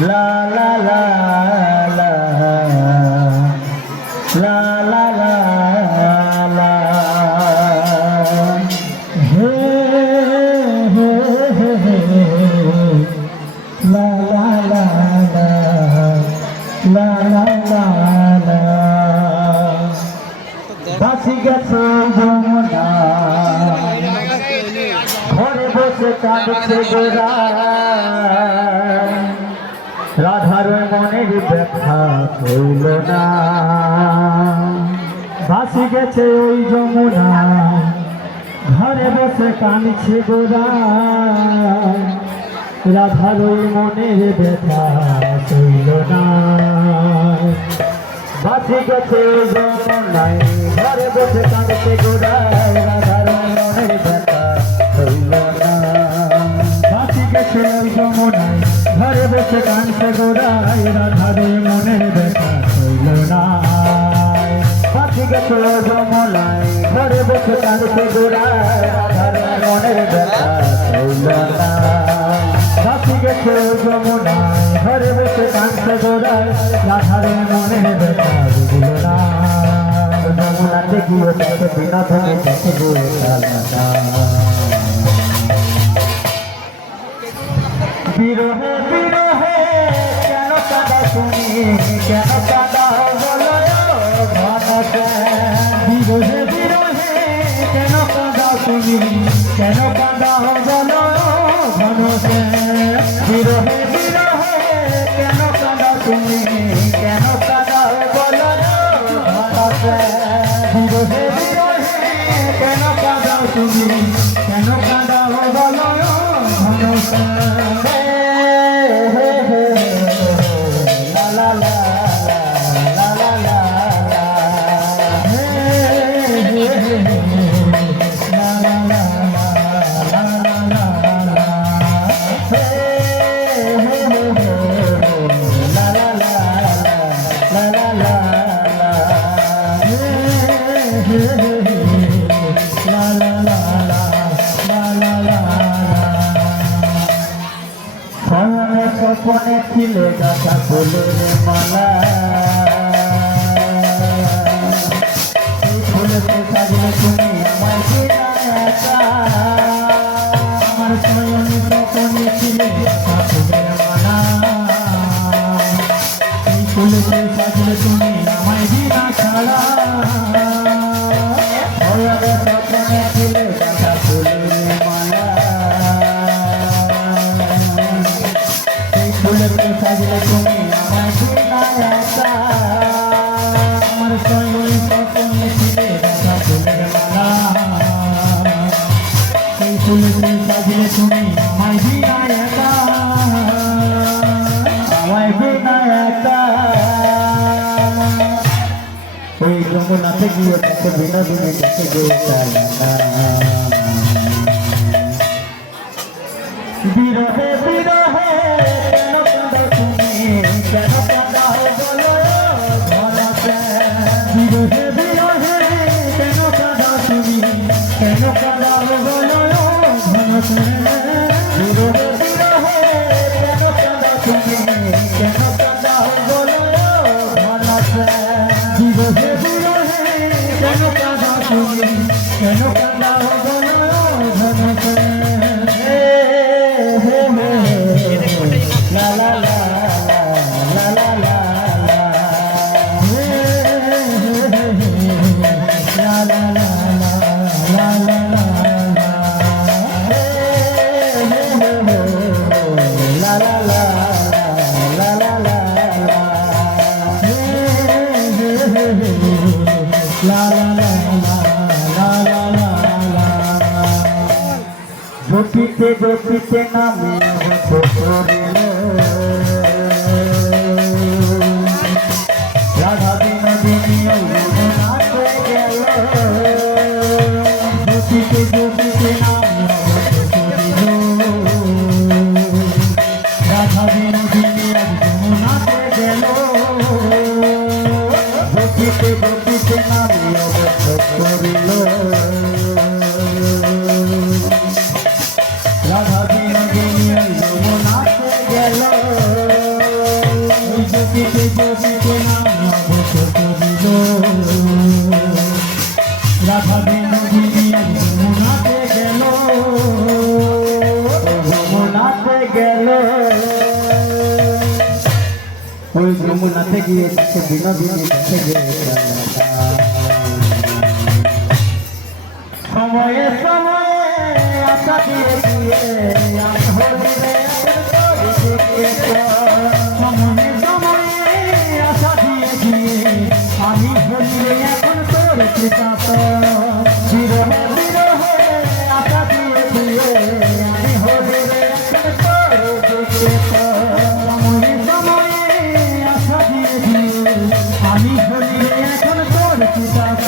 La la la la la la la la la la la la la la la বাসি গেছে যমুনা ঘরে বসে কাঁদছে গোরা রাধার মনের ব্যথা হইল না ভাসি গেছে ওই যমুনা ঘরে বসে কাঁদছে গোরা রাধার ওই মনের ব্যথা হইল না ভাসি গেছে ওই যমুনায় ঘরে বসে কাঁদছে গোরা রাধার মনের ব্যথা হইল না ভাসি গেছে ওই যমুনায় ঘরে বসে কাঁদছে গোরায় রাধার মনের ব্যথা হইল না ভাসি গেছে ওই যমুনায় ঘরে বসে কাঁদছে গোরায় রাধার মনের ব্যথা হইল না ভাসি গেছে ওই যমুনায় ঘরে বসে কাঁদছে গোরায় রাধার মনের ব্যথা হইল না যমুনাতে গিয়ে তাকে বিনা ভেঙে দেখে গিয়ে বিরহে বিরহে কেন কাঁদা তুমি কেন কাঁদা বলো ঘনকে বিরহে বিরহে কেন কাঁদা তুমি কেন কাঁদা বলো ঘনকে বিরহে বিরহে কেন কাঁদা তুমি কেন কাঁদা বলো ঘনকে বিরহে বিরহে কেন কাঁদা তুমি কেন কাঁদা বলো ঘনকে স্বপনে ছিলে গাছা ফুলের মালা এই ফুলেতে সাজলে তুমি আমায় ফিরায়াতা আমার শয়নে স্বপনে ছিলে গাছা ফুলের মালা এই ফুলেতে সাজলে তুমি আমায় বিনা ছাড়া স্বপনে ছিলে গাছা ফুলের মালা ফুলেতে সাজলে তুমি আমায় ফিরায়াতা আমার শয়নে স্বপনে ছিলে গাছা ফুলের মালা এই ফুলেতে সাজলে তুমি আমায় ফিরায়াতা আমায় ফিরায়াতা ওই যমুনাতে গিয়ে তাকে বিনোদিনী দেখে গেছিলাম বিরহে বিরহে কেন কাঁদা তুমি কেন কাঁদা বলো ঘনকে বিরহে বিরহে কেন কাঁদা তুমি কেন কাঁদা বলো ঘনকে বিরহে বিরহে কেন কাঁদা তুমি কেন কাঁদা বলো ঘনকে বিরহে বিরহে কেন কাঁদা তুমি কেন কাঁদা বলো ঘনকে la la la la la la la la la ঝুঁকিতে ঝুঁকিতে নামে রাধা বিনোদিনী নাচে গেল ঝুঁকিতে ঝুঁকিতে নামে রাধা বিনোদিনী নাচে গেল ঝুঁকিতে ঝুঁকিতে নামে করিল রাধা বিনোদিনী যমুনাতে গেল জ্যোতিতে জ্যোতিতে নাম করিল রাধা বিনোদিনী যমুনাতে গেল যমুনাতে গেল ওই যমুনাতে গিয়ে বিনোদিনী কাছে গেল সময়ে সময়ে আশা দিয়ে দিয়ে আমি হলিরে সময়ে সময়ে আশা দিয়ে দিয়ে আমি হলিরে এখন তোর চিতাপ বিরহে বিরহে আশা দিয়ে দিয়ে আমি হলিরে এখন তোর সময়ে সময়ে আশা দিয়ে দিয়ে আমি হলিরে এখন তোর চিতাপ